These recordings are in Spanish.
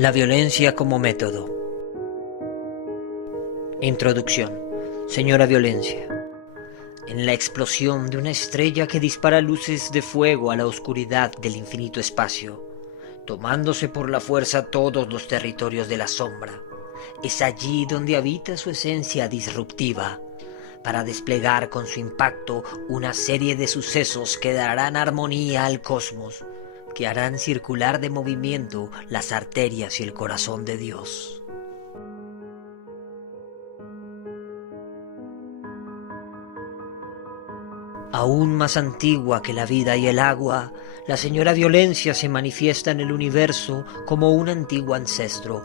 La violencia como método. Introducción. Señora Violencia. En la explosión de una estrella que dispara luces de fuego a la oscuridad del infinito espacio, tomándose por la fuerza todos los territorios de la sombra, es allí donde habita su esencia disruptiva, para desplegar con su impacto una serie de sucesos que darán armonía al cosmos, que harán circular de movimiento las arterias y el corazón de Dios. Aún más antigua que la vida y el agua, la señora Violencia se manifiesta en el universo como un antiguo ancestro,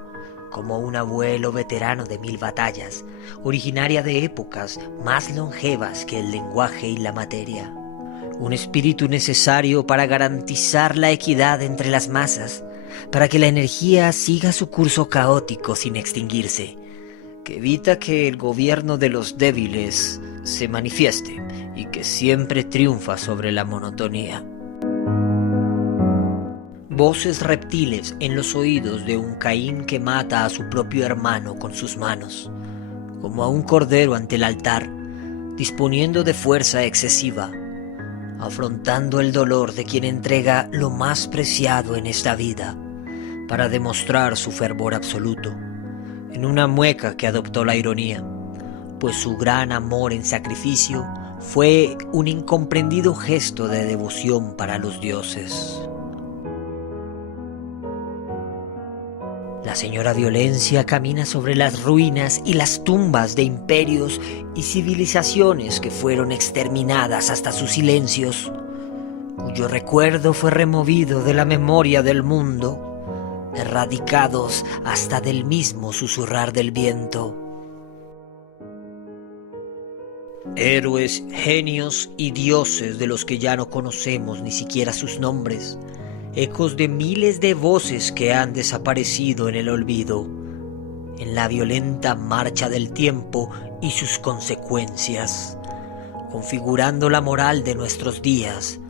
como un abuelo veterano de 1000 batallas, originaria de épocas más longevas que el lenguaje y la materia. Un espíritu necesario para garantizar la equidad entre las masas, para que la energía siga su curso caótico sin extinguirse, que evita que el gobierno de los débiles se manifieste y que siempre triunfa sobre la monotonía. Voces reptiles en los oídos de un Caín que mata a su propio hermano con sus manos, como a un cordero ante el altar, disponiendo de fuerza excesiva, afrontando el dolor de quien entrega lo más preciado en esta vida para demostrar su fervor absoluto, en una mueca que adoptó la ironía, pues su gran amor en sacrificio fue un incomprendido gesto de devoción para los dioses. La señora Violencia camina sobre las ruinas y las tumbas de imperios y civilizaciones que fueron exterminadas hasta sus silencios, cuyo recuerdo fue removido de la memoria del mundo, erradicados hasta del mismo susurrar del viento. Héroes, genios y dioses de los que ya no conocemos ni siquiera sus nombres, ecos de miles de voces que han desaparecido en el olvido, en la violenta marcha del tiempo y sus consecuencias, configurando la moral de nuestros días,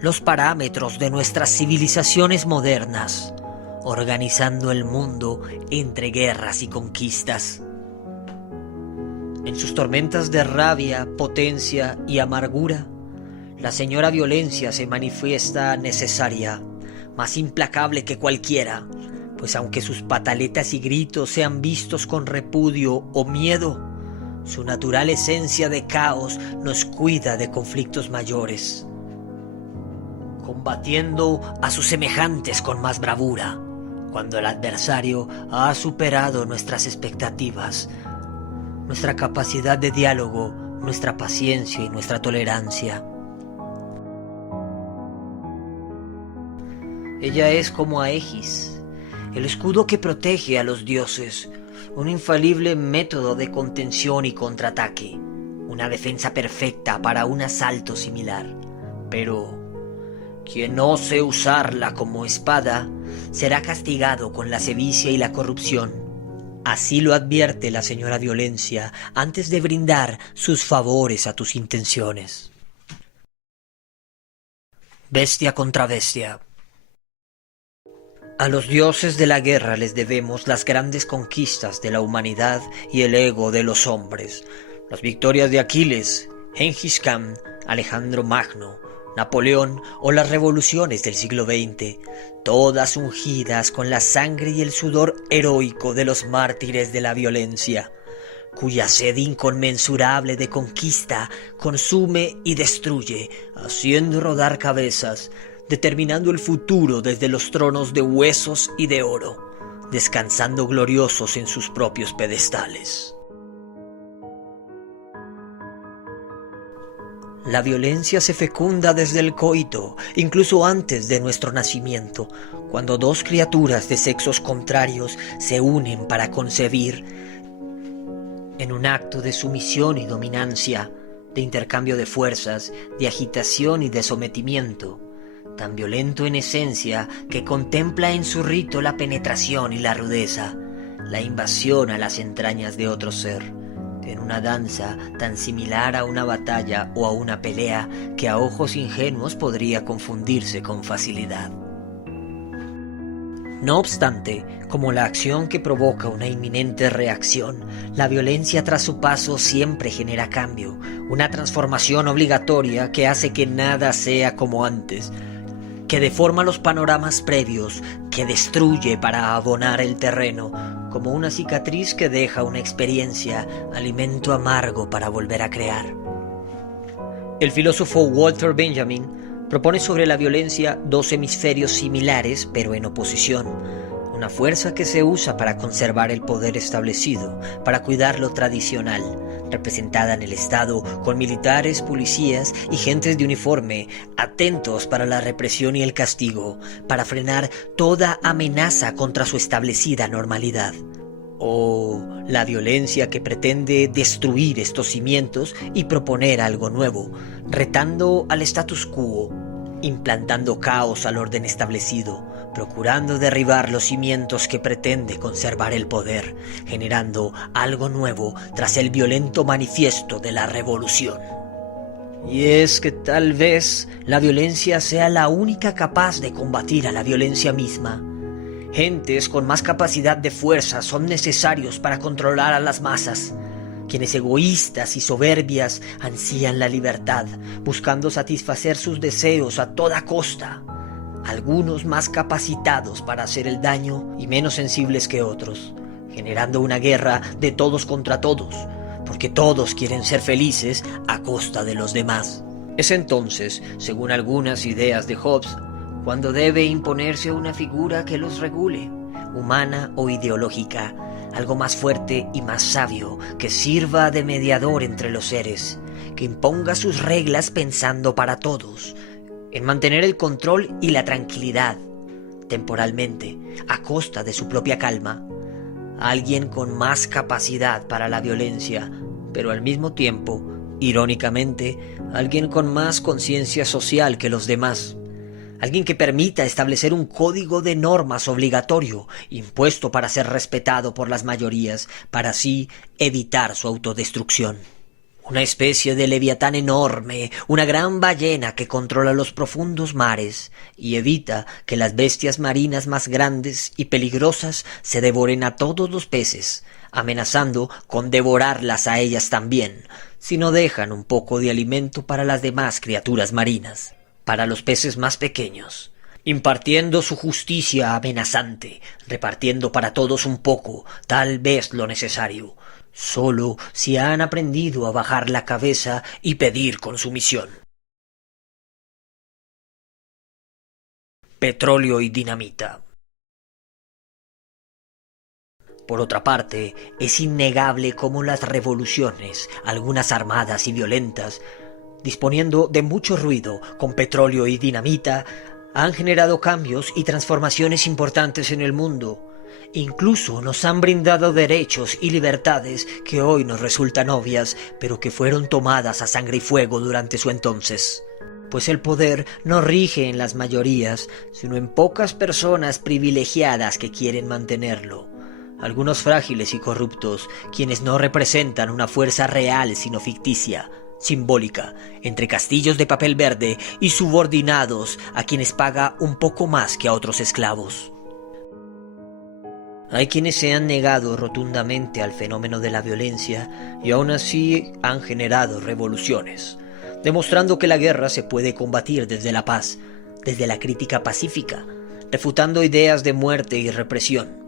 los parámetros de nuestras civilizaciones modernas, organizando el mundo entre guerras y conquistas. En sus tormentas de rabia, potencia y amargura, la señora Violencia se manifiesta necesaria, más implacable que cualquiera, pues aunque sus pataletas y gritos sean vistos con repudio o miedo, su natural esencia de caos nos cuida de conflictos mayores, combatiendo a sus semejantes con más bravura, cuando el adversario ha superado nuestras expectativas, nuestra capacidad de diálogo, nuestra paciencia y nuestra tolerancia. Ella es como Aegis, el escudo que protege a los dioses, un infalible método de contención y contraataque, una defensa perfecta para un asalto similar. Pero quien no ose usarla como espada será castigado con la sevicia y la corrupción. Así lo advierte la señora Violencia antes de brindar sus favores a tus intenciones. Bestia contra bestia. A los dioses de la guerra les debemos las grandes conquistas de la humanidad y el ego de los hombres, las victorias de Aquiles, Gengis Khan, Alejandro Magno, Napoleón o las revoluciones del siglo XX, todas ungidas con la sangre y el sudor heroico de los mártires de la violencia, cuya sed inconmensurable de conquista consume y destruye, haciendo rodar cabezas, determinando el futuro desde los tronos de huesos y de oro, descansando gloriosos en sus propios pedestales. La violencia se fecunda desde el coito, incluso antes de nuestro nacimiento, cuando dos criaturas de sexos contrarios se unen para concebir, en un acto de sumisión y dominancia, de intercambio de fuerzas, de agitación y de sometimiento, tan violento en esencia que contempla en su rito la penetración y la rudeza, la invasión a las entrañas de otro ser, en una danza tan similar a una batalla o a una pelea que a ojos ingenuos podría confundirse con facilidad. No obstante, como la acción que provoca una inminente reacción, la violencia tras su paso siempre genera cambio, una transformación obligatoria que hace que nada sea como antes, que deforma los panoramas previos, que destruye para abonar el terreno, como una cicatriz que deja una experiencia, alimento amargo para volver a crear. El filósofo Walter Benjamin propone sobre la violencia dos hemisferios similares pero en oposición. Una fuerza que se usa para conservar el poder establecido, para cuidar lo tradicional, representada en el Estado con militares, policías y gentes de uniforme, atentos para la represión y el castigo, para frenar toda amenaza contra su establecida normalidad. O la violencia que pretende destruir estos cimientos y proponer algo nuevo, retando al status quo, implantando caos al orden establecido, procurando derribar los cimientos que pretende conservar el poder, generando algo nuevo tras el violento manifiesto de la revolución. Y es que tal vez la violencia sea la única capaz de combatir a la violencia misma. Gentes con más capacidad de fuerza son necesarios para controlar a las masas, quienes egoístas y soberbias ansían la libertad, buscando satisfacer sus deseos a toda costa. Algunos más capacitados para hacer el daño y menos sensibles que otros, generando una guerra de todos contra todos, porque todos quieren ser felices a costa de los demás. Es entonces, según algunas ideas de Hobbes, cuando debe imponerse una figura que los regule, humana o ideológica, algo más fuerte y más sabio, que sirva de mediador entre los seres, que imponga sus reglas pensando para todos, en mantener el control y la tranquilidad, temporalmente, a costa de su propia calma. Alguien con más capacidad para la violencia, pero al mismo tiempo, irónicamente, alguien con más conciencia social que los demás. Alguien que permita establecer un código de normas obligatorio, impuesto para ser respetado por las mayorías, para así evitar su autodestrucción. Una especie de leviatán enorme, una gran ballena que controla los profundos mares y evita que las bestias marinas más grandes y peligrosas se devoren a todos los peces, amenazando con devorarlas a ellas también, si no dejan un poco de alimento para las demás criaturas marinas. Para los peces más pequeños, impartiendo su justicia amenazante, repartiendo para todos un poco, tal vez lo necesario, solo si han aprendido a bajar la cabeza y pedir con sumisión. Petróleo y dinamita. Por otra parte, es innegable cómo las revoluciones, algunas armadas y violentas, disponiendo de mucho ruido, con petróleo y dinamita, han generado cambios y transformaciones importantes en el mundo. Incluso nos han brindado derechos y libertades que hoy nos resultan obvias, pero que fueron tomadas a sangre y fuego durante su entonces. Pues el poder no rige en las mayorías, sino en pocas personas privilegiadas que quieren mantenerlo. Algunos frágiles y corruptos, quienes no representan una fuerza real sino ficticia, simbólica, entre castillos de papel verde y subordinados a quienes paga un poco más que a otros esclavos. Hay quienes se han negado rotundamente al fenómeno de la violencia y aún así han generado revoluciones, demostrando que la guerra se puede combatir desde la paz, desde la crítica pacífica, refutando ideas de muerte y represión,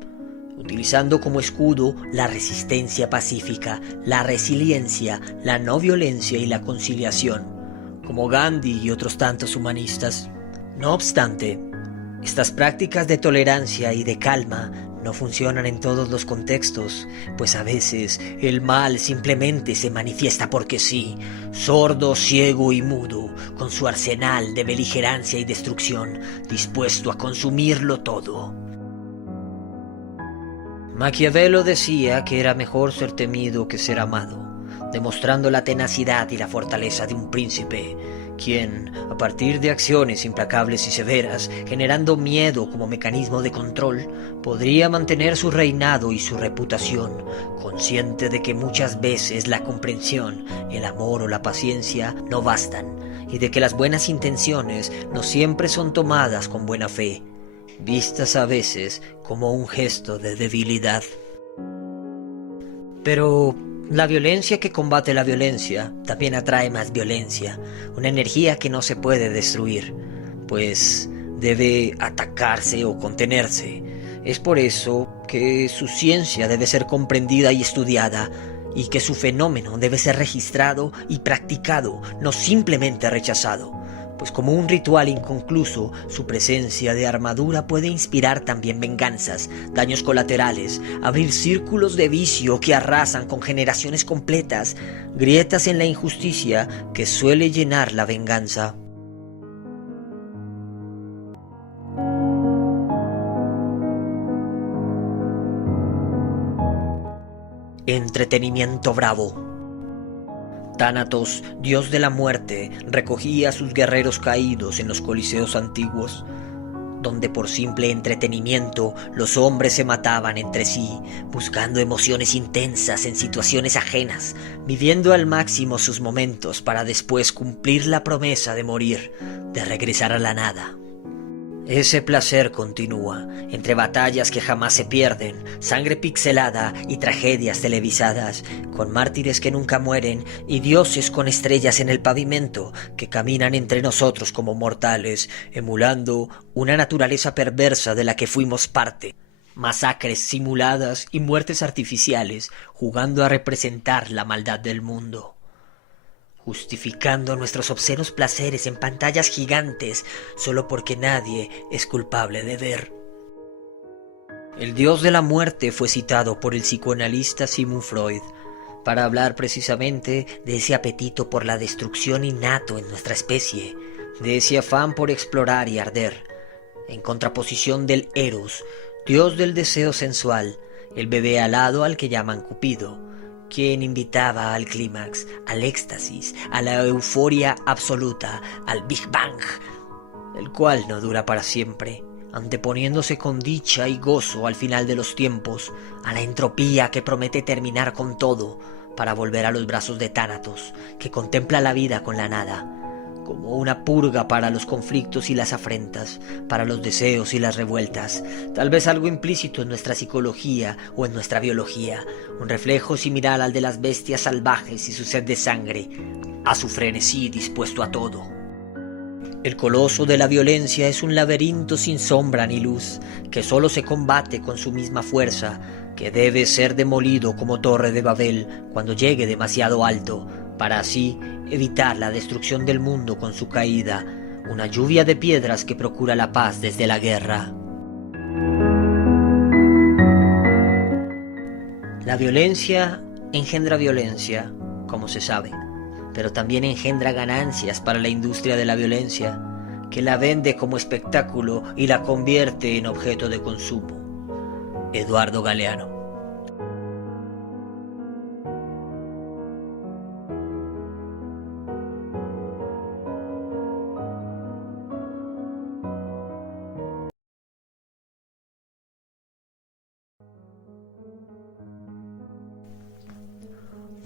utilizando como escudo la resistencia pacífica, la resiliencia, la no violencia y la conciliación, como Gandhi y otros tantos humanistas. No obstante, estas prácticas de tolerancia y de calma no funcionan en todos los contextos, pues a veces el mal simplemente se manifiesta porque sí, sordo, ciego y mudo, con su arsenal de beligerancia y destrucción, dispuesto a consumirlo todo. Maquiavelo decía que era mejor ser temido que ser amado, demostrando la tenacidad y la fortaleza de un príncipe, quien, a partir de acciones implacables y severas, generando miedo como mecanismo de control, podría mantener su reinado y su reputación, consciente de que muchas veces la comprensión, el amor o la paciencia no bastan, y de que las buenas intenciones no siempre son tomadas con buena fe, vistas a veces como un gesto de debilidad. Pero la violencia que combate la violencia también atrae más violencia, una energía que no se puede destruir, pues debe atacarse o contenerse. Es por eso que su ciencia debe ser comprendida y estudiada, y que su fenómeno debe ser registrado y practicado, no simplemente rechazado. Pues como un ritual inconcluso, su presencia de armadura puede inspirar también venganzas, daños colaterales, abrir círculos de vicio que arrasan con generaciones completas, grietas en la injusticia que suele llenar la venganza. Entretenimiento bravo. Tánatos, dios de la muerte, recogía a sus guerreros caídos en los coliseos antiguos, donde por simple entretenimiento los hombres se mataban entre sí, buscando emociones intensas en situaciones ajenas, viviendo al máximo sus momentos para después cumplir la promesa de morir, de regresar a la nada. Ese placer continúa, entre batallas que jamás se pierden, sangre pixelada y tragedias televisadas, con mártires que nunca mueren y dioses con estrellas en el pavimento que caminan entre nosotros como mortales, emulando una naturaleza perversa de la que fuimos parte. Masacres simuladas y muertes artificiales, jugando a representar la maldad del mundo, justificando nuestros obscenos placeres en pantallas gigantes solo porque nadie es culpable de ver. El dios de la muerte fue citado por el psicoanalista Sigmund Freud para hablar precisamente de ese apetito por la destrucción innato en nuestra especie, de ese afán por explorar y arder, en contraposición del Eros, dios del deseo sensual, el bebé alado al que llaman Cupido, quien invitaba al clímax, al éxtasis, a la euforia absoluta, al Big Bang, el cual no dura para siempre, anteponiéndose con dicha y gozo al final de los tiempos, a la entropía que promete terminar con todo, para volver a los brazos de Tánatos, que contempla la vida con la nada, como una purga para los conflictos y las afrentas, para los deseos y las revueltas, tal vez algo implícito en nuestra psicología o en nuestra biología, un reflejo similar al de las bestias salvajes y su sed de sangre, a su frenesí dispuesto a todo. El coloso de la violencia es un laberinto sin sombra ni luz, que solo se combate con su misma fuerza, que debe ser demolido como Torre de Babel cuando llegue demasiado alto, para así evitar la destrucción del mundo con su caída, una lluvia de piedras que procura la paz desde la guerra. La violencia engendra violencia, como se sabe, pero también engendra ganancias para la industria de la violencia, que la vende como espectáculo y la convierte en objeto de consumo. Eduardo Galeano.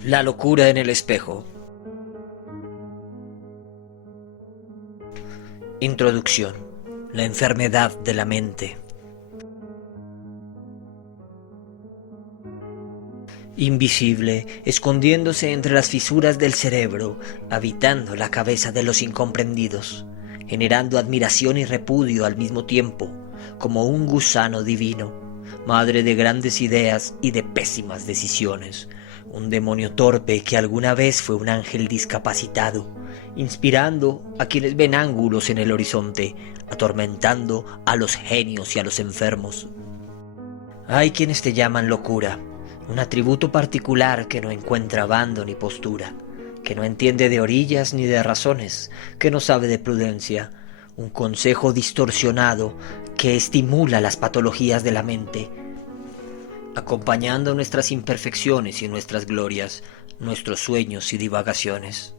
La locura en el espejo. Introducción. La enfermedad de la mente. Invisible, escondiéndose entre las fisuras del cerebro, habitando la cabeza de los incomprendidos, generando admiración y repudio al mismo tiempo, como un gusano divino, madre de grandes ideas y de pésimas decisiones, un demonio torpe que alguna vez fue un ángel discapacitado, inspirando a quienes ven ángulos en el horizonte, atormentando a los genios y a los enfermos. Hay quienes te llaman locura, un atributo particular que no encuentra bando ni postura, que no entiende de orillas ni de razones, que no sabe de prudencia, un consejo distorsionado que estimula las patologías de la mente, acompañando nuestras imperfecciones y nuestras glorias, nuestros sueños y divagaciones.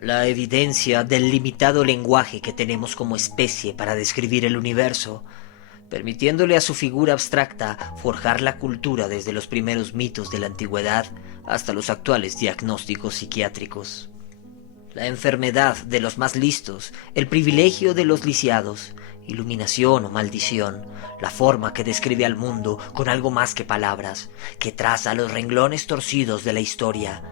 La evidencia del limitado lenguaje que tenemos como especie para describir el universo, permitiéndole a su figura abstracta forjar la cultura desde los primeros mitos de la antigüedad hasta los actuales diagnósticos psiquiátricos. La enfermedad de los más listos, el privilegio de los lisiados iluminación o maldición, la forma que describe al mundo con algo más que palabras, que traza los renglones torcidos de la historia,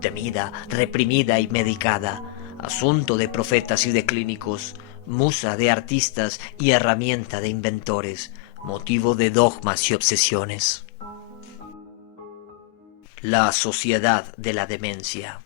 temida, reprimida y medicada, asunto de profetas y de clínicos, musa de artistas y herramienta de inventores, motivo de dogmas y obsesiones. La sociedad de la demencia.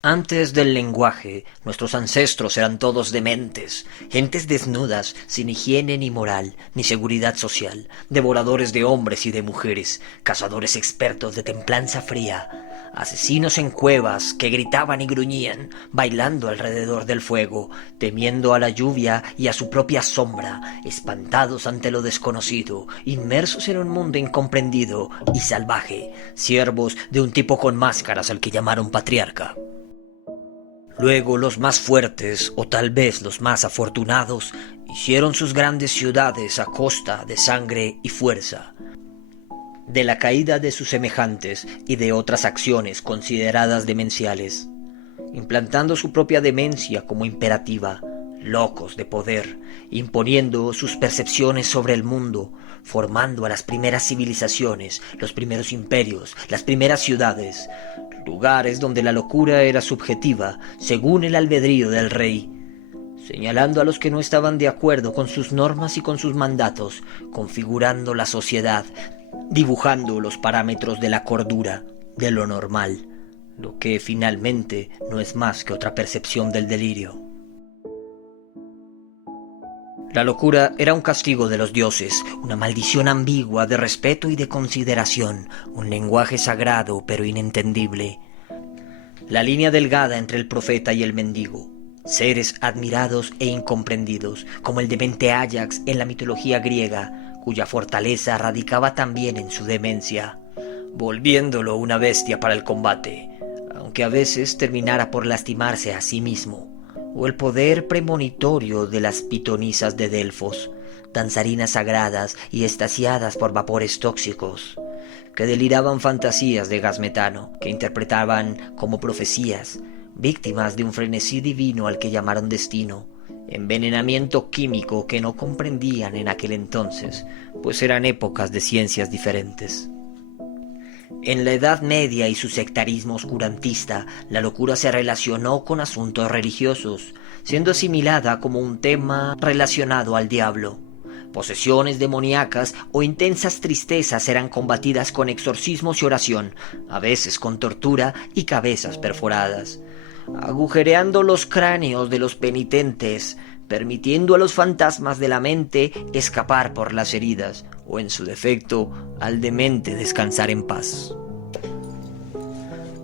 Antes del lenguaje, nuestros ancestros eran todos dementes, gentes desnudas, sin higiene ni moral, ni seguridad social, devoradores de hombres y de mujeres, cazadores expertos de templanza fría, asesinos en cuevas que gritaban y gruñían, bailando alrededor del fuego, temiendo a la lluvia y a su propia sombra, espantados ante lo desconocido, inmersos en un mundo incomprendido y salvaje, siervos de un tipo con máscaras al que llamaron patriarca. Luego los más fuertes, o tal vez los más afortunados, hicieron sus grandes ciudades a costa de sangre y fuerza, de la caída de sus semejantes y de otras acciones consideradas demenciales, implantando su propia demencia como imperativa, locos de poder, imponiendo sus percepciones sobre el mundo, formando a las primeras civilizaciones, los primeros imperios, las primeras ciudades, lugares donde la locura era subjetiva, según el albedrío del rey, señalando a los que no estaban de acuerdo con sus normas y con sus mandatos, configurando la sociedad, dibujando los parámetros de la cordura, de lo normal, lo que finalmente no es más que otra percepción del delirio. La locura era un castigo de los dioses, una maldición ambigua de respeto y de consideración, un lenguaje sagrado pero inentendible. La línea delgada entre el profeta y el mendigo, seres admirados e incomprendidos, como el demente Áyax en la mitología griega, cuya fortaleza radicaba también en su demencia, volviéndolo una bestia para el combate, aunque a veces terminara por lastimarse a sí mismo, o el poder premonitorio de las pitonisas de Delfos, danzarinas sagradas y estasiadas por vapores tóxicos, que deliraban fantasías de gas metano, que interpretaban como profecías, víctimas de un frenesí divino al que llamaron destino, envenenamiento químico que no comprendían en aquel entonces, pues eran épocas de ciencias diferentes. En la Edad Media y su sectarismo oscurantista, la locura se relacionó con asuntos religiosos, siendo asimilada como un tema relacionado al diablo. Posesiones demoníacas o intensas tristezas eran combatidas con exorcismos y oración, a veces con tortura y cabezas perforadas, agujereando los cráneos de los penitentes, permitiendo a los fantasmas de la mente escapar por las heridas, o en su defecto, al demente descansar en paz.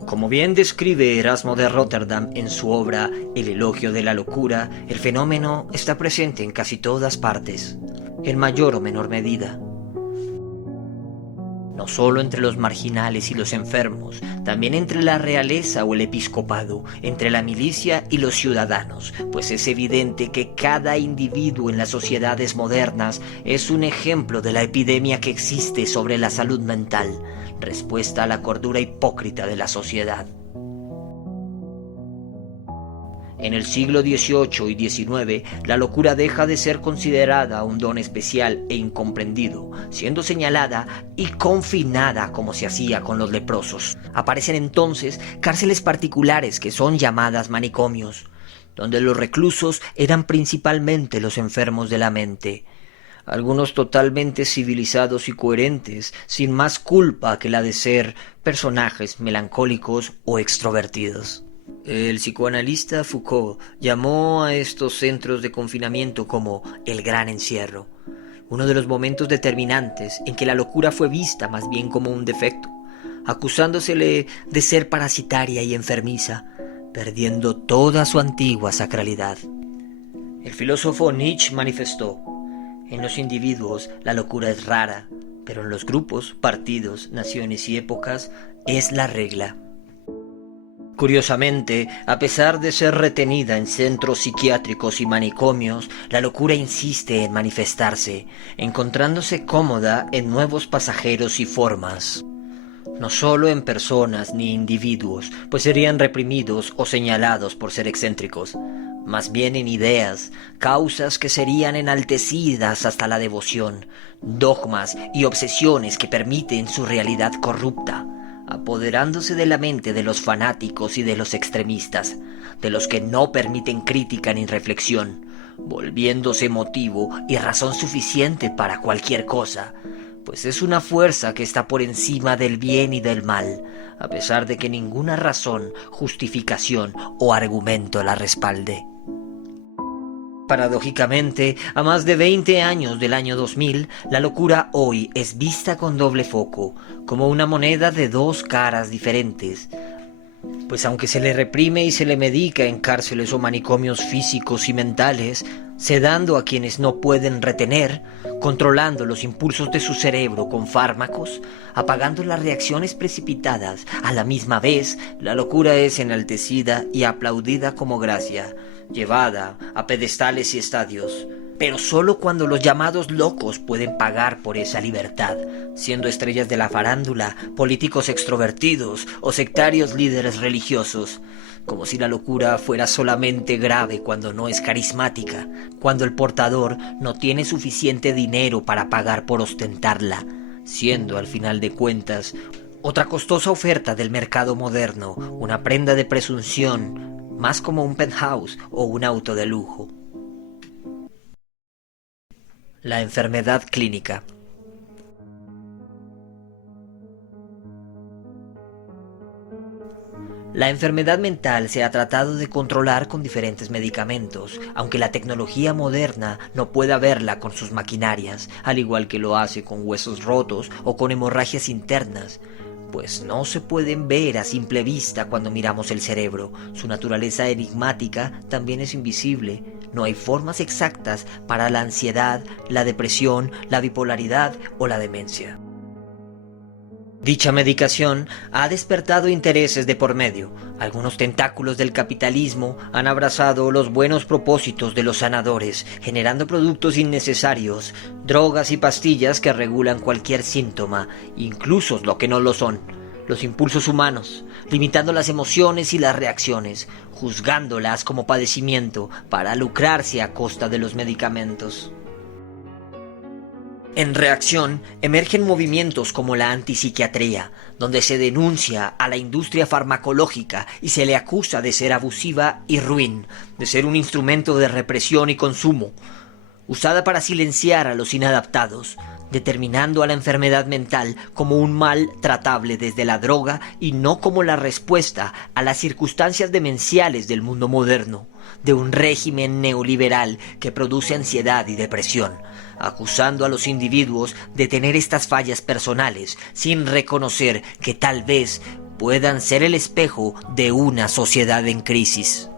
Como bien describe Erasmo de Rotterdam en su obra El elogio de la locura, el fenómeno está presente en casi todas partes, en mayor o menor medida. No solo entre los marginales y los enfermos, también entre la realeza o el episcopado, entre la milicia y los ciudadanos, pues es evidente que cada individuo en las sociedades modernas es un ejemplo de la epidemia que existe sobre la salud mental, respuesta a la cordura hipócrita de la sociedad. En el siglo XVIII y XIX, la locura deja de ser considerada un don especial e incomprendido, siendo señalada y confinada como se hacía con los leprosos. Aparecen entonces cárceles particulares que son llamadas manicomios, donde los reclusos eran principalmente los enfermos de la mente, algunos totalmente civilizados y coherentes, sin más culpa que la de ser personajes melancólicos o extrovertidos. El psicoanalista Foucault llamó a estos centros de confinamiento como el gran encierro, uno de los momentos determinantes en que la locura fue vista más bien como un defecto, acusándosele de ser parasitaria y enfermiza, perdiendo toda su antigua sacralidad. El filósofo Nietzsche manifestó: en los individuos la locura es rara, pero en los grupos, partidos, naciones y épocas es la regla. Curiosamente, a pesar de ser retenida en centros psiquiátricos y manicomios, la locura insiste en manifestarse, encontrándose cómoda en nuevos pasajeros y formas. no solo en personas ni individuos, pues serían reprimidos o señalados por ser excéntricos, más bien en ideas, causas que serían enaltecidas hasta la devoción, dogmas y obsesiones que permiten su realidad corrupta, apoderándose de la mente de los fanáticos y de los extremistas, de los que no permiten crítica ni reflexión, volviéndose motivo y razón suficiente para cualquier cosa, pues es una fuerza que está por encima del bien y del mal, a pesar de que ninguna razón, justificación o argumento la respalde. Paradójicamente, a más de 20 años del año 2000, la locura hoy es vista con doble foco, como una moneda de dos caras diferentes. Pues aunque se le reprime y se le medica en cárceles o manicomios físicos y mentales, sedando a quienes no pueden retener, controlando los impulsos de su cerebro con fármacos, apagando las reacciones precipitadas, a la misma vez, la locura es enaltecida y aplaudida como gracia, llevada a pedestales y estadios, pero solo cuando los llamados locos pueden pagar por esa libertad, siendo estrellas de la farándula, políticos extrovertidos o sectarios líderes religiosos, como si la locura fuera solamente grave cuando no es carismática, cuando el portador no tiene suficiente dinero para pagar por ostentarla, siendo al final de cuentas otra costosa oferta del mercado moderno, una prenda de presunción, más como un penthouse o un auto de lujo. La enfermedad clínica. La enfermedad mental se ha tratado de controlar con diferentes medicamentos, aunque la tecnología moderna no pueda verla con sus maquinarias, al igual que lo hace con huesos rotos o con hemorragias internas, pues no se pueden ver a simple vista cuando miramos el cerebro. Su naturaleza enigmática también es invisible. No hay formas exactas para la ansiedad, la depresión, la bipolaridad o la demencia. Dicha medicación ha despertado intereses de por medio. Algunos tentáculos del capitalismo han abrazado los buenos propósitos de los sanadores, generando productos innecesarios, drogas y pastillas que regulan cualquier síntoma, incluso lo que no lo son, los impulsos humanos, limitando las emociones y las reacciones, juzgándolas como padecimiento para lucrarse a costa de los medicamentos. En reacción, emergen movimientos como la antipsiquiatría, donde se denuncia a la industria farmacológica y se le acusa de ser abusiva y ruin, de ser un instrumento de represión y consumo, usada para silenciar a los inadaptados, determinando a la enfermedad mental como un mal tratable desde la droga y no como la respuesta a las circunstancias demenciales del mundo moderno, de un régimen neoliberal que produce ansiedad y depresión, acusando a los individuos de tener estas fallas personales sin reconocer que tal vez puedan ser el espejo de una sociedad en crisis.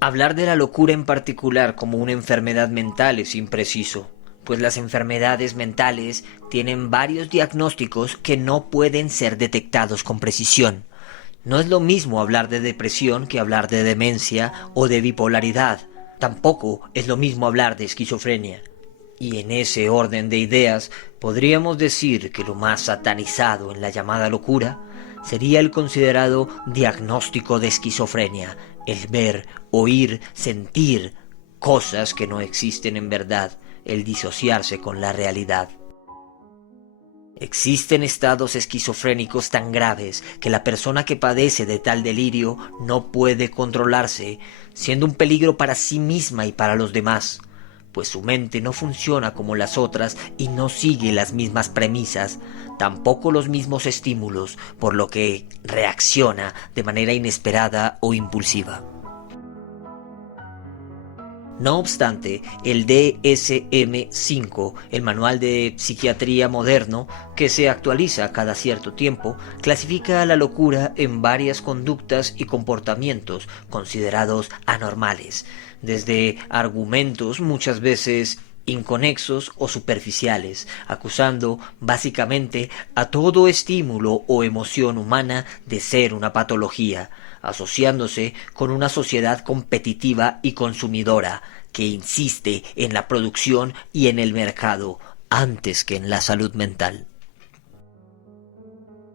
Hablar de la locura en particular como una enfermedad mental es impreciso, pues las enfermedades mentales tienen varios diagnósticos que no pueden ser detectados con precisión. No es lo mismo hablar de depresión que hablar de demencia o de bipolaridad. Tampoco es lo mismo hablar de esquizofrenia. Y en ese orden de ideas, podríamos decir que lo más satanizado en la llamada locura sería el considerado diagnóstico de esquizofrenia, el ver, oír, sentir cosas que no existen en verdad, el disociarse con la realidad. Existen estados esquizofrénicos tan graves que la persona que padece de tal delirio no puede controlarse, siendo un peligro para sí misma y para los demás, pues su mente no funciona como las otras y no sigue las mismas premisas, tampoco los mismos estímulos, por lo que reacciona de manera inesperada o impulsiva. No obstante, el DSM-5, el Manual de Psiquiatría Moderno, que se actualiza cada cierto tiempo, clasifica a la locura en varias conductas y comportamientos considerados anormales, desde argumentos muchas veces inconexos o superficiales, acusando básicamente a todo estímulo o emoción humana de ser una patología, asociándose con una sociedad competitiva y consumidora que insiste en la producción y en el mercado antes que en la salud mental.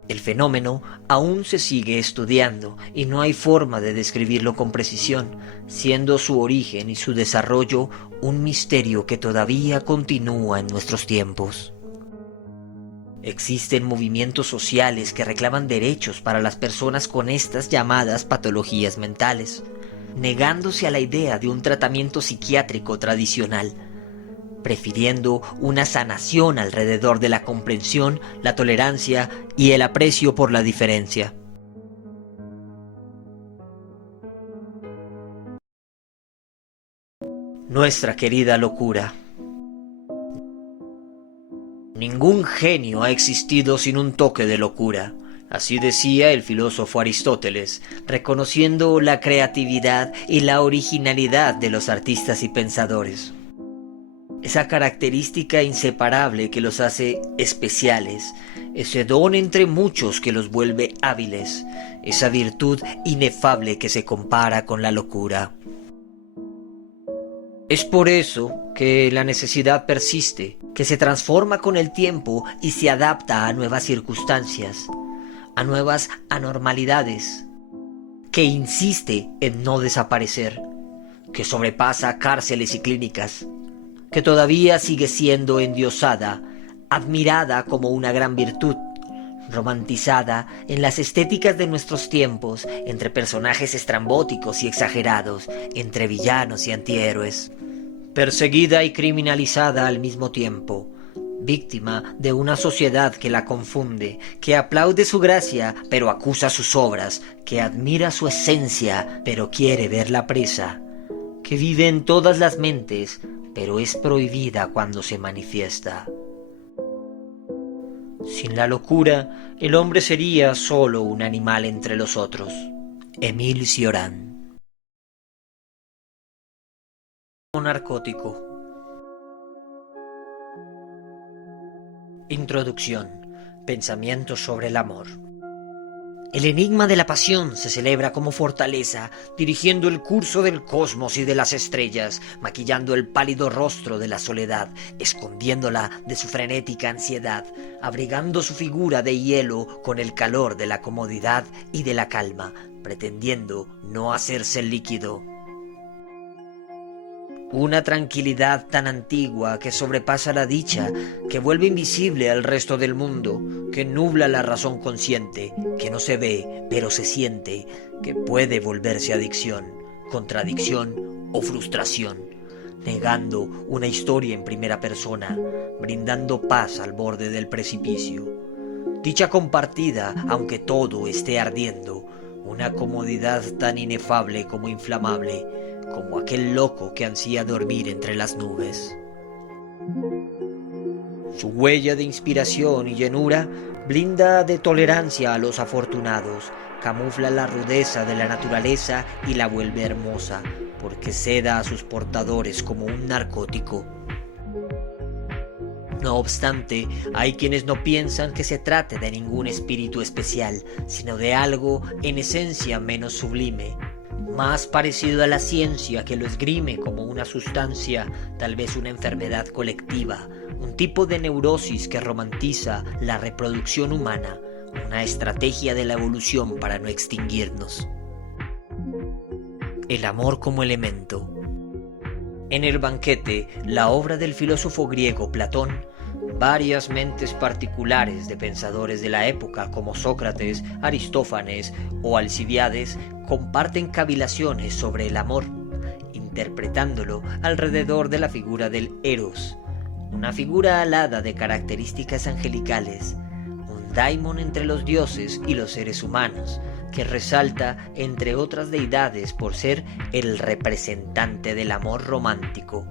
El fenómeno aún se sigue estudiando y no hay forma de describirlo con precisión, siendo su origen y su desarrollo un misterio que todavía continúa en nuestros tiempos. Existen movimientos sociales que reclaman derechos para las personas con estas llamadas patologías mentales, negándose a la idea de un tratamiento psiquiátrico tradicional, prefiriendo una sanación alrededor de la comprensión, la tolerancia y el aprecio por la diferencia. Nuestra querida locura. Ningún genio ha existido sin un toque de locura. Así decía el filósofo Aristóteles, reconociendo la creatividad y la originalidad de los artistas y pensadores. Esa característica inseparable que los hace especiales, ese don entre muchos que los vuelve hábiles, esa virtud inefable que se compara con la locura. Es por eso que la necesidad persiste, que se transforma con el tiempo y se adapta a nuevas circunstancias, a nuevas anormalidades, que insiste en no desaparecer, que sobrepasa cárceles y clínicas, que todavía sigue siendo endiosada, admirada como una gran virtud, romantizada en las estéticas de nuestros tiempos, entre personajes estrambóticos y exagerados, entre villanos y antihéroes, perseguida y criminalizada al mismo tiempo, víctima de una sociedad que la confunde, que aplaude su gracia pero acusa sus obras, que admira su esencia pero quiere verla presa, que vive en todas las mentes pero es prohibida cuando se manifiesta. Sin la locura, el hombre sería solo un animal entre los otros. Émile Cioran. Narcótico. Introducción. Pensamientos sobre el amor. El enigma de la pasión se celebra como fortaleza, dirigiendo el curso del cosmos y de las estrellas, maquillando el pálido rostro de la soledad, escondiéndola de su frenética ansiedad, abrigando su figura de hielo con el calor de la comodidad y de la calma, pretendiendo no hacerse líquido. Una tranquilidad tan antigua que sobrepasa la dicha, que vuelve invisible al resto del mundo, que nubla la razón consciente, que no se ve, pero se siente, que puede volverse adicción, contradicción o frustración, negando una historia en primera persona, brindando paz al borde del precipicio. Dicha compartida, aunque todo esté ardiendo, una comodidad tan inefable como inflamable, como aquel loco que ansía dormir entre las nubes. Su huella de inspiración y llenura blinda de tolerancia a los afortunados, camufla la rudeza de la naturaleza y la vuelve hermosa, porque seda a sus portadores como un narcótico. No obstante, hay quienes no piensan que se trate de ningún espíritu especial, sino de algo en esencia menos sublime, más parecido a la ciencia, que lo esgrime como una sustancia, tal vez una enfermedad colectiva, un tipo de neurosis que romantiza la reproducción humana, una estrategia de la evolución para no extinguirnos. El amor como elemento. En El banquete, la obra del filósofo griego Platón, varias mentes particulares de pensadores de la época como Sócrates, Aristófanes o Alcibíades comparten cavilaciones sobre el amor, interpretándolo alrededor de la figura del Eros, una figura alada de características angelicales, un daimon entre los dioses y los seres humanos, que resalta entre otras deidades por ser el representante del amor romántico,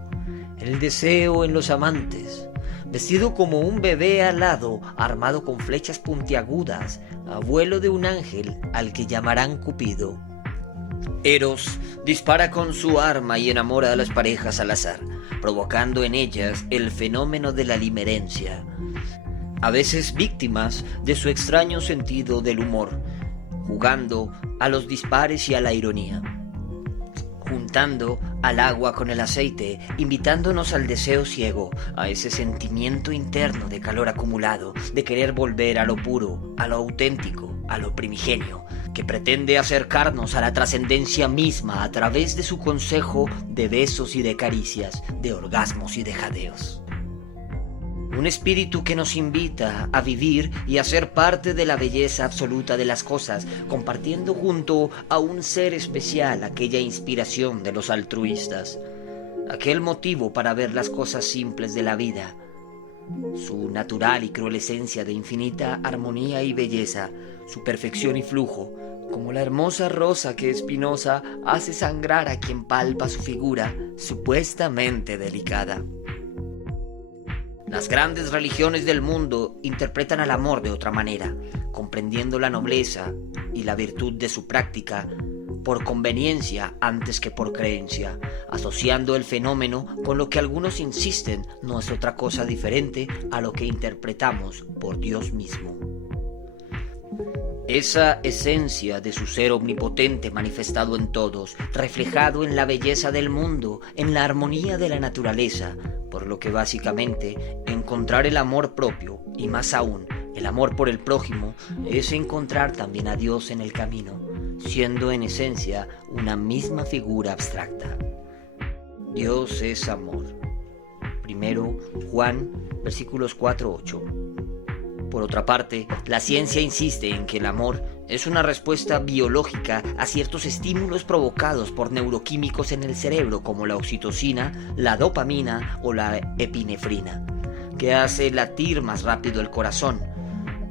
el deseo en los amantes, vestido como un bebé alado, armado con flechas puntiagudas, abuelo de un ángel al que llamarán Cupido. Eros dispara con su arma y enamora a las parejas al azar, provocando en ellas el fenómeno de la limerencia, a veces víctimas de su extraño sentido del humor, jugando a los dispares y a la ironía, juntando al agua con el aceite, invitándonos al deseo ciego, a ese sentimiento interno de calor acumulado, de querer volver a lo puro, a lo auténtico, a lo primigenio, que pretende acercarnos a la trascendencia misma a través de su consejo de besos y de caricias, de orgasmos y de jadeos. Un espíritu que nos invita a vivir y a ser parte de la belleza absoluta de las cosas, compartiendo junto a un ser especial aquella inspiración de los altruistas, aquel motivo para ver las cosas simples de la vida, su natural y cruel esencia de infinita armonía y belleza, su perfección y flujo, como la hermosa rosa que Spinoza hace sangrar a quien palpa su figura supuestamente delicada. Las grandes religiones del mundo interpretan al amor de otra manera, comprendiendo la nobleza y la virtud de su práctica por conveniencia antes que por creencia, asociando el fenómeno con lo que algunos insisten no es otra cosa diferente a lo que interpretamos por Dios mismo. Esa esencia de su ser omnipotente manifestado en todos, reflejado en la belleza del mundo, en la armonía de la naturaleza, por lo que básicamente encontrar el amor propio y más aún el amor por el prójimo es encontrar también a Dios en el camino, siendo en esencia una misma figura abstracta. Dios es amor. Primero Juan, versículos 4-8. Por otra parte, la ciencia insiste en que el amor es una respuesta biológica a ciertos estímulos provocados por neuroquímicos en el cerebro como la oxitocina, la dopamina o la epinefrina, que hace latir más rápido el corazón,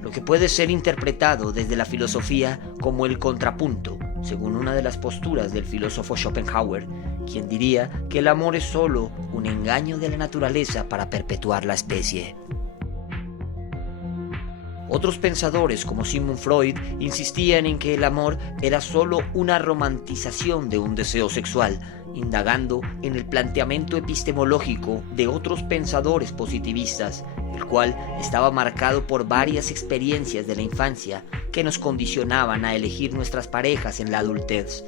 lo que puede ser interpretado desde la filosofía como el contrapunto, según una de las posturas del filósofo Schopenhauer, quien diría que el amor es solo un engaño de la naturaleza para perpetuar la especie. Otros pensadores como Sigmund Freud insistían en que el amor era solo una romantización de un deseo sexual, indagando en el planteamiento epistemológico de otros pensadores positivistas, el cual estaba marcado por varias experiencias de la infancia que nos condicionaban a elegir nuestras parejas en la adultez,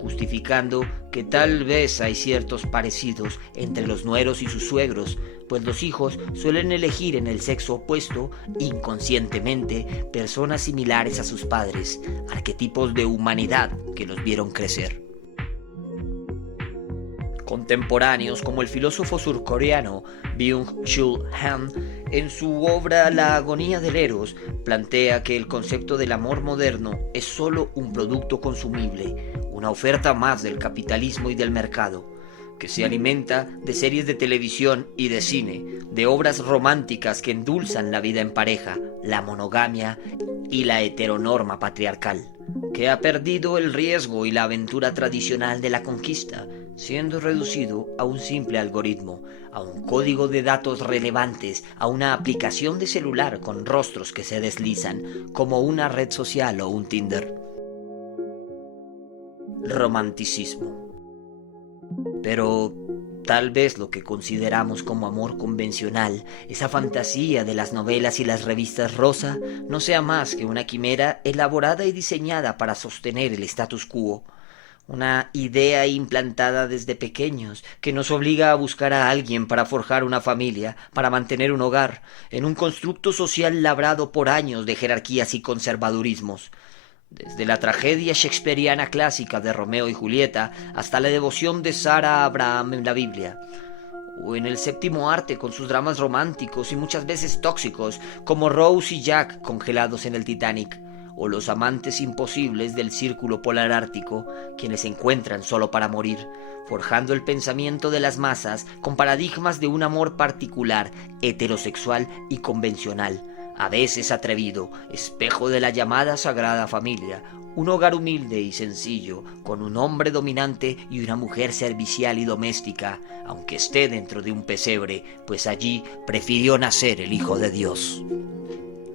justificando que tal vez hay ciertos parecidos entre los nueros y sus suegros, pues los hijos suelen elegir en el sexo opuesto, inconscientemente, personas similares a sus padres, arquetipos de humanidad que los vieron crecer. Contemporáneos como el filósofo surcoreano Byung-Chul Han, en su obra La agonía del Eros, plantea que el concepto del amor moderno es solo un producto consumible, una oferta más del capitalismo y del mercado, que se alimenta de series de televisión y de cine, de obras románticas que endulzan la vida en pareja, la monogamia y la heteronorma patriarcal, que ha perdido el riesgo y la aventura tradicional de la conquista, siendo reducido a un simple algoritmo, a un código de datos relevantes, a una aplicación de celular con rostros que se deslizan, como una red social o un Tinder. Romanticismo. Pero tal vez lo que consideramos como amor convencional, esa fantasía de las novelas y las revistas rosa, no sea más que una quimera elaborada y diseñada para sostener el status quo, una idea implantada desde pequeños que nos obliga a buscar a alguien para forjar una familia, para mantener un hogar, en un constructo social labrado por años de jerarquías y conservadurismos. Desde la tragedia shakespeariana clásica de Romeo y Julieta hasta la devoción de Sara a Abraham en la Biblia, o en el séptimo arte con sus dramas románticos y muchas veces tóxicos como Rose y Jack congelados en el Titanic, o los amantes imposibles del círculo polar ártico, quienes se encuentran solo para morir, forjando el pensamiento de las masas con paradigmas de un amor particular, heterosexual y convencional, a veces atrevido, espejo de la llamada Sagrada Familia, un hogar humilde y sencillo, con un hombre dominante y una mujer servicial y doméstica, aunque esté dentro de un pesebre, pues allí prefirió nacer el Hijo de Dios.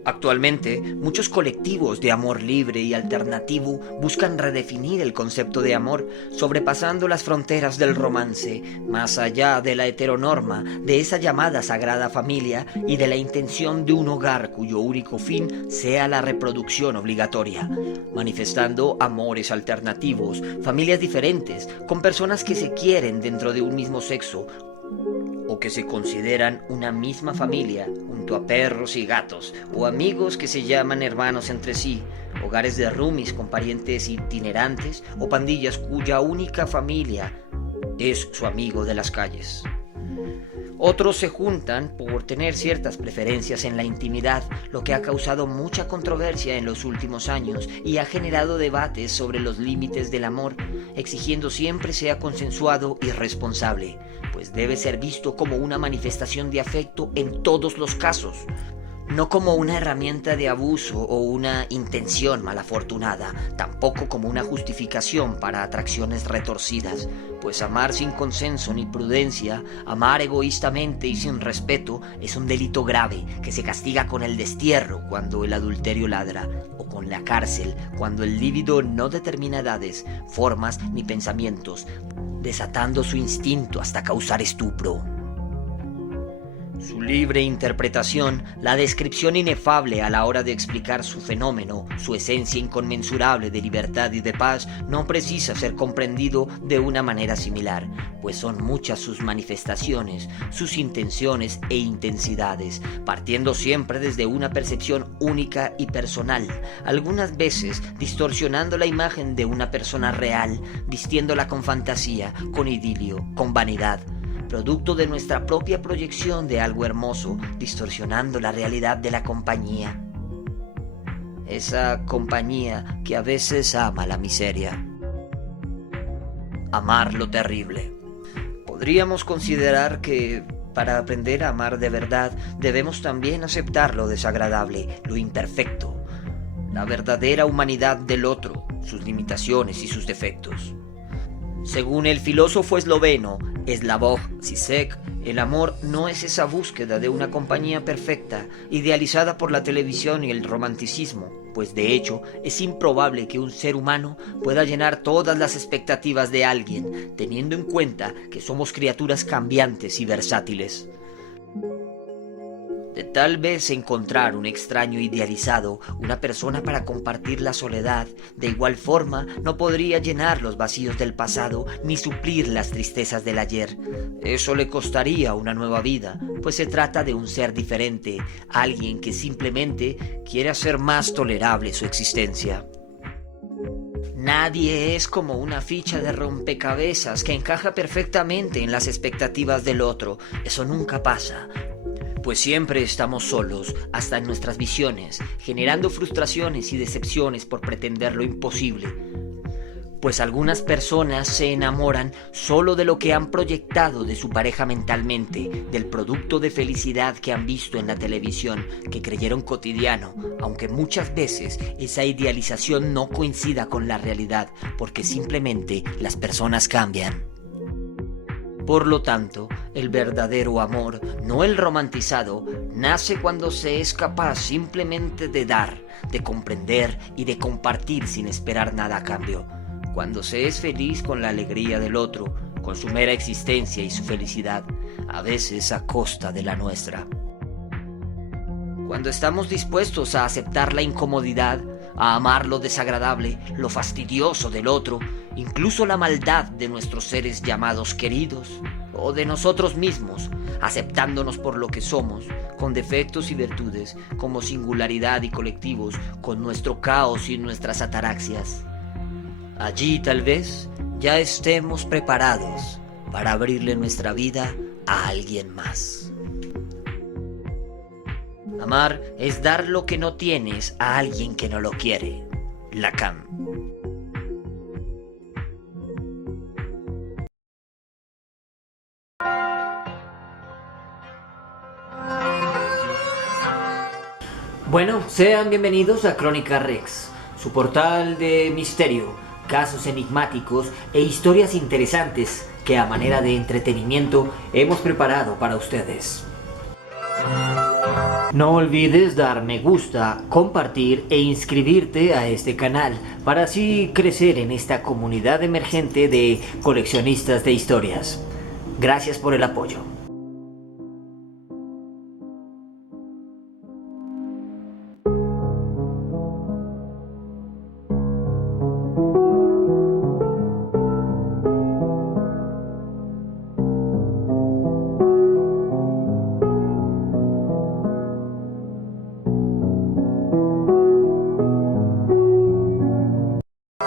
Actualmente, muchos colectivos de amor libre y alternativo buscan redefinir el concepto de amor, sobrepasando las fronteras del romance, más allá de la heteronorma, de esa llamada sagrada familia y de la intención de un hogar cuyo único fin sea la reproducción obligatoria, manifestando amores alternativos, familias diferentes, con personas que se quieren dentro de un mismo sexo, o que se consideran una misma familia, junto a perros y gatos, o amigos que se llaman hermanos entre sí, hogares de roomies con parientes itinerantes, o pandillas cuya única familia es su amigo de las calles. Otros se juntan por tener ciertas preferencias en la intimidad, lo que ha causado mucha controversia en los últimos años y ha generado debates sobre los límites del amor, exigiendo siempre sea consensuado y responsable, pues debe ser visto como una manifestación de afecto en todos los casos, no como una herramienta de abuso o una intención malafortunada, tampoco como una justificación para atracciones retorcidas, pues amar sin consenso ni prudencia, amar egoístamente y sin respeto, es un delito grave que se castiga con el destierro cuando el adulterio ladra, o con la cárcel cuando el líbido no determina edades, formas ni pensamientos, desatando su instinto hasta causar estupro. Su libre interpretación, la descripción inefable a la hora de explicar su fenómeno, su esencia inconmensurable de libertad y de paz, no precisa ser comprendido de una manera similar, pues son muchas sus manifestaciones, sus intenciones e intensidades, partiendo siempre desde una percepción única y personal, algunas veces distorsionando la imagen de una persona real, vistiéndola con fantasía, con idilio, con vanidad, producto de nuestra propia proyección de algo hermoso, distorsionando la realidad de la compañía. Esa compañía que a veces ama la miseria. Amar lo terrible. Podríamos considerar que para aprender a amar de verdad debemos también aceptar lo desagradable, lo imperfecto, la verdadera humanidad del otro, sus limitaciones y sus defectos. Según el filósofo esloveno Slavoj Žižek, el amor no es esa búsqueda de una compañía perfecta, idealizada por la televisión y el romanticismo, pues de hecho es improbable que un ser humano pueda llenar todas las expectativas de alguien, teniendo en cuenta que somos criaturas cambiantes y versátiles. De tal vez encontrar un extraño idealizado, una persona para compartir la soledad, de igual forma no podría llenar los vacíos del pasado ni suplir las tristezas del ayer. Eso le costaría una nueva vida, pues se trata de un ser diferente, alguien que simplemente quiere hacer más tolerable su existencia. Nadie es como una ficha de rompecabezas que encaja perfectamente en las expectativas del otro. Eso nunca pasa. Pues siempre estamos solos, hasta en nuestras visiones, generando frustraciones y decepciones por pretender lo imposible. Pues algunas personas se enamoran solo de lo que han proyectado de su pareja mentalmente, del producto de felicidad que han visto en la televisión, que creyeron cotidiano, aunque muchas veces esa idealización no coincida con la realidad, porque simplemente las personas cambian. Por lo tanto, el verdadero amor, no el romantizado, nace cuando se es capaz simplemente de dar, de comprender y de compartir sin esperar nada a cambio. Cuando se es feliz con la alegría del otro, con su mera existencia y su felicidad, a veces a costa de la nuestra. Cuando estamos dispuestos a aceptar la incomodidad, a amar lo desagradable, lo fastidioso del otro, incluso la maldad de nuestros seres llamados queridos, o de nosotros mismos, aceptándonos por lo que somos, con defectos y virtudes, como singularidad y colectivos, con nuestro caos y nuestras ataraxias. Allí tal vez ya estemos preparados para abrirle nuestra vida a alguien más. Amar es dar lo que no tienes a alguien que no lo quiere. Lacan. Bueno, sean bienvenidos a Crónica Rex, su portal de misterio, casos enigmáticos e historias interesantes que a manera de entretenimiento hemos preparado para ustedes. No olvides dar me gusta, compartir e inscribirte a este canal para así crecer en esta comunidad emergente de coleccionistas de historias. Gracias por el apoyo.